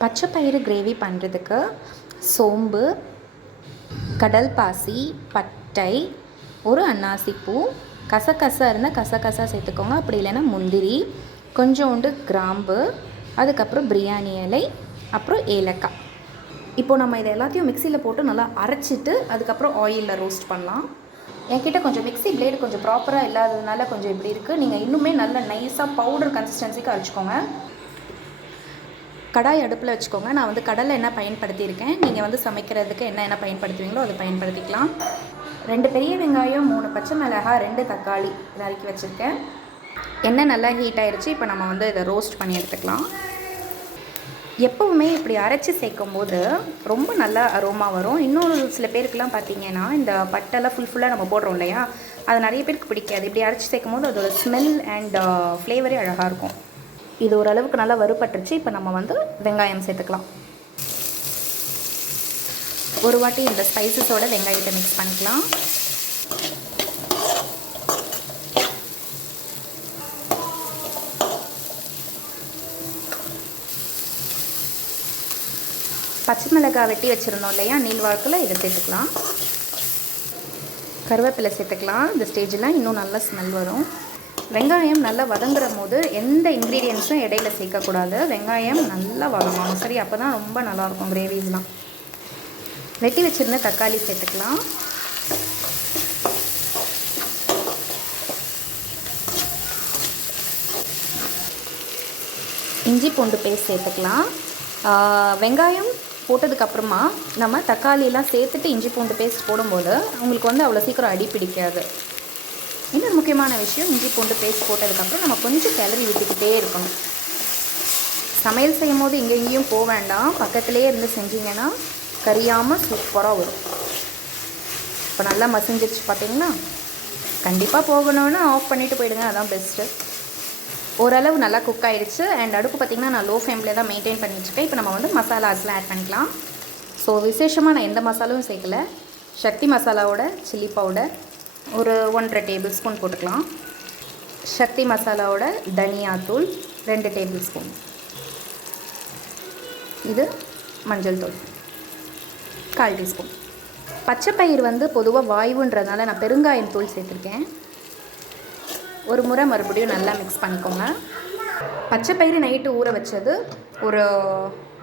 பச்சை பயிறு கிரேவி பண்ணுறதுக்கு சோம்பு, கடல் பாசி, பட்டை, ஒரு அன்னாசிப்பூ, கசகசா இருந்தால் கசகசா சேர்த்துக்கோங்க. அப்படி இல்லைன்னா முந்திரி, கொஞ்சோண்டு கிராம்பு, அதுக்கப்புறம் பிரியாணி இலை, அப்புறம் ஏலக்காய். இப்போது நம்ம இதை எல்லாத்தையும் மிக்சியில் போட்டு நல்லா அரைச்சிட்டு அதுக்கப்புறம் ஆயிலில் ரோஸ்ட் பண்ணலாம். என்கிட்ட கொஞ்சம் மிக்சி பிளேடு கொஞ்சம் ப்ராப்பராக இல்லாததுனால கொஞ்சம் இப்படி இருக்குது. நீங்கள் இன்னுமே நல்ல நைஸாக பவுடர் கன்சிஸ்டன்சிக்கு அரைச்சிக்கோங்க. கடாய் அடுப்பில் வச்சுக்கோங்க. நான் வந்து கடலை எண்ணெய் பயன்படுத்தியிருக்கேன். நீங்கள் சமைக்கிறதுக்கு என்ன பயன்படுத்துவீங்களோ அதை பயன்படுத்திக்கலாம். 2 பெரிய வெங்காயம், 3 பச்சை மிளகாய், 2 தக்காளி நறுக்கி வச்சுருக்கேன். எண்ணெய் நல்லா ஹீட் ஆகிடுச்சு. இப்போ நம்ம இதை ரோஸ்ட் பண்ணி எடுத்துக்கலாம். எப்போவுமே இப்படி அரைச்சி சேர்க்கும் போது ரொம்ப நல்லா அரோமா வரும். இன்னொரு சில பேருக்குலாம் பார்த்திங்கன்னா இந்த பட்டெல்லாம் ஃபுல்லாக நம்ம போடுறோம் இல்லையா, அது நிறைய பேருக்கு பிடிக்காது. இப்படி அரைச்சி சேர்க்கும் போது அதோட ஸ்மெல் அண்ட் ஃப்ளேவரே அழகாக இருக்கும். இது ஓரளவுக்கு நல்லா வறுபட்டுருச்சு. இப்போ நம்ம வெங்காயம் சேர்த்துக்கலாம். ஒரு வாட்டி இந்த ஸ்பைசஸோட வெங்காயத்தை மிக்ஸ் பண்ணிக்கலாம். பச்சை மிளகாய் வெட்டி வச்சுருந்தோம் இல்லையா நீள்வாக்கில், இதை சேர்த்துக்கலாம். கருவேப்பிலை சேர்த்துக்கலாம். இந்த ஸ்டேஜில் இன்னும் நல்லா ஸ்மெல் வரும். வெங்காயம் நல்லா வதங்குற போது எந்த இன்க்ரீடியன்ஸும் இடையில சேர்க்கக்கூடாது. வெங்காயம் நல்லா வதங்கணும். சரி, அப்போ தான் ரொம்ப நல்லாயிருக்கும் கிரேவிஸ்லாம். வெட்டி வச்சுருந்த தக்காளி சேர்த்துக்கலாம். இஞ்சி பூண்டு பேஸ்ட் சேர்த்துக்கலாம். வெங்காயம் போட்டதுக்கப்புறமா நம்ம தக்காளியெல்லாம் சேர்த்துட்டு இஞ்சி பூண்டு பேஸ்ட் போடும்போது உங்களுக்கு அவ்வளோ சீக்கிரம் அடி பிடிக்காது. இன்னொரு முக்கியமான விஷயம், இஞ்சி பூண்டு பேஸ்ட் போட்டதுக்கப்புறம் நம்ம கொஞ்சம் கிளறி விட்டுக்கிட்டே இருக்கணும். சமையல் செய்யும் போது இங்கேயும் போக வேண்டாம், பக்கத்துலேயே இருந்து செஞ்சிங்கன்னா கரியாமல் சூப்பராக வரும். இப்போ நல்லா மசிஞ்சிருச்சு பார்த்தீங்கன்னா. கண்டிப்பாக போகணுன்னு ஆஃப் பண்ணிவிட்டு போயிடுங்க, அதான் பெஸ்ட்டு. ஓரளவு நல்லா குக் ஆகிடுச்சு. அண்ட் அடுப்பு பார்த்திங்கன்னா நான் லோ ஃப்ளேமில் தான் மெயின்டைன் பண்ணிட்டுருக்கேன். இப்போ நம்ம மசாலாஸ்லாம் ஆட் பண்ணிக்கலாம். ஸோ விசேஷமாக நான் எந்த மசாலாவும் சேர்க்கல. சக்தி மசாலாவோட சில்லி பவுடர் ஒரு 1.5 டேபிள் ஸ்பூன் போட்டுக்கலாம். சக்தி மசாலாவோட தனியாத்தூள் 2 டேபிள் ஸ்பூன். இது மஞ்சள் தூள் 1/4 டீஸ்பூன். பச்சை பயிர் பொதுவாக வாயுன்றதுனால நான் பெருங்காயம் தூள் சேர்த்துருக்கேன். ஒரு முறை மறுபடியும் நல்லா மிக்ஸ் பண்ணிக்கோங்க. பச்சை பயிறு நைட்டு ஊற வச்சது ஒரு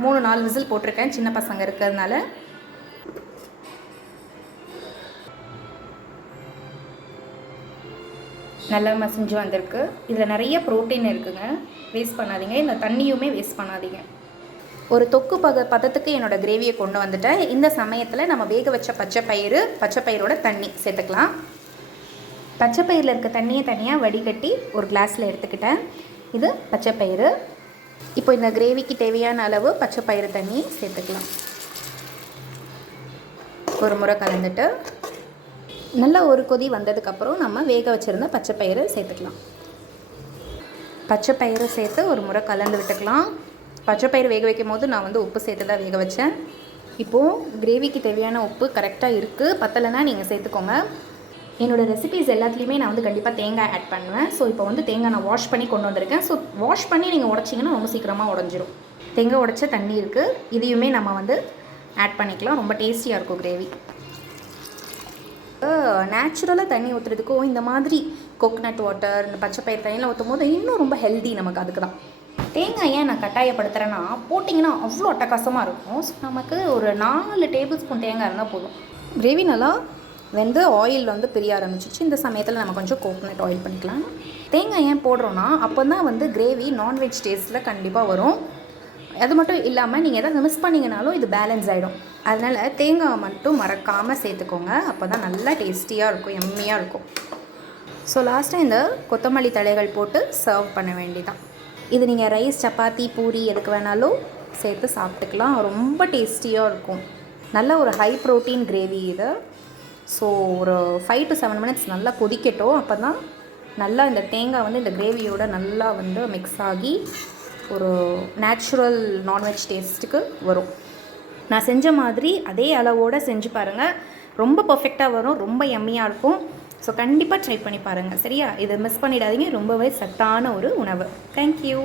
3-4 விசில் போட்டிருக்கேன், சின்ன பசங்க இருக்கிறதுனால. நல்லா மசிஞ்சு வந்திருக்கு. இதில் நிறைய ப்ரோட்டீன் இருக்குங்க, வேஸ்ட் பண்ணாதீங்க. இந்த தண்ணியுமே வேஸ்ட் பண்ணாதீங்க. ஒரு தொக்கு பதத்துக்கு என்னோடய கிரேவியை கொண்டு வந்துட்டேன். இந்த சமயத்தில் நம்ம வேக வச்ச பச்சை பயிரோட தண்ணி சேர்த்துக்கலாம். பச்சை பயிரில் இருக்க தண்ணியை தனியாக வடிகட்டி ஒரு கிளாஸில் எடுத்துக்கிட்டேன். இது பச்சை பயிறு. இப்போ இந்த கிரேவிக்கு தேவையான அளவு பச்சை பயிறு தண்ணி சேர்த்துக்கலாம். ஒரு முறை கலந்துட்டு நல்லா ஒரு கொதி வந்ததுக்கப்புறம் நம்ம வேக வச்சுருந்த பச்சை பயிறு சேர்த்துக்கலாம். பச்சை பயிறு சேர்த்து ஒரு முறை கலந்து விட்டுக்கலாம். பச்சை பயிறு வேக வைக்கும் போது நான் உப்பு சேர்த்து தான் வேக வச்சேன். இப்போது கிரேவிக்கு தேவையான உப்பு கரெக்டாக இருக்குது. பத்தலைன்னா நீங்கள் சேர்த்துக்கோங்க. என்னோடய ரெசிபீஸ் எல்லாத்துலேயுமே நான் கண்டிப்பாக தேங்காய் ஆட் பண்ணுவேன். ஸோ இப்போ தேங்காய் நான் வாஷ் பண்ணி கொண்டு வந்திருக்கேன். ஸோ வாஷ் பண்ணி நீங்கள் உடைச்சிங்கன்னா ரொம்ப சீக்கிரமாக உடஞ்சிரும். தேங்காய் உடைச்ச தண்ணி இருக்குது, இதையுமே நம்ம ஆட் பண்ணிக்கலாம். ரொம்ப டேஸ்டியாக இருக்கும் கிரேவி. நேச்சுரலாக தண்ணி ஊற்றுறதுக்கும் இந்த மாதிரி கோகனட் வாட்டர், இந்த பச்சை பயிர் தண்ணியில் ஊற்றும் போது இன்னும் ரொம்ப ஹெல்தி நமக்கு. அதுக்கு தான் தேங்காய் ஏன் நான் கட்டாயப்படுத்துகிறேன்னா, போட்டிங்கன்னா அவ்வளோ அட்டகாசமாக இருக்கும். ஸோ நமக்கு ஒரு 4 டேபிள் ஸ்பூன் தேங்காய் இருந்தால் போதும். கிரேவி நல்லா ஆயில் பிரிய ஆரம்பிச்சிச்சு. இந்த சமயத்தில் நம்ம கொஞ்சம் கோகனட் ஆயில் பண்ணிக்கலாம். தேங்காய் ஏன் போடுறோன்னா, அப்போ தான் கிரேவி நான்வெஜ் டேஸ்ட்டில் கண்டிப்பாக வரும். அது மட்டும் இல்லாமல் நீங்கள் எதாவது மிஸ் பண்ணிங்கனாலும் இது பேலன்ஸ் ஆகிடும். அதனால் தேங்காய் மட்டும் மறக்காமல் சேர்த்துக்கோங்க. அப்போ தான் நல்லா டேஸ்டியாக இருக்கும், எம்மியாக இருக்கும். ஸோ லாஸ்ட்டாக இந்த கொத்தமல்லி தழைகள் போட்டு சர்வ் பண்ண வேண்டியதான். இது நீங்கள் ரைஸ், சப்பாத்தி, பூரி எதுக்கு வேணாலும் சேர்த்து சாப்பிட்டுக்கலாம். ரொம்ப டேஸ்டியாக இருக்கும். நல்ல ஒரு ஹை ப்ரோட்டீன் கிரேவி இது. ஸோ ஒரு 5 to 7 minutes நல்லா கொதிக்கட்டும். அப்போ தான் நல்லா இந்த தேங்காய் இந்த கிரேவியோட நல்லா மிக்ஸ் ஆகி ஒரு நேச்சுரல் நான்வெஜ் டேஸ்ட்டுக்கு வரும். நான் செஞ்ச மாதிரி அதே அளவோடு செஞ்சு பாருங்கள். ரொம்ப பர்ஃபெக்டாக வரும், ரொம்ப யம்மியாக இருக்கும். ஸோ கண்டிப்பாக ட்ரை பண்ணி பாருங்கள். சரியா? இதை மிஸ் பண்ணிடாதீங்க. ரொம்பவே சத்தான ஒரு உணவு. தேங்க்யூ.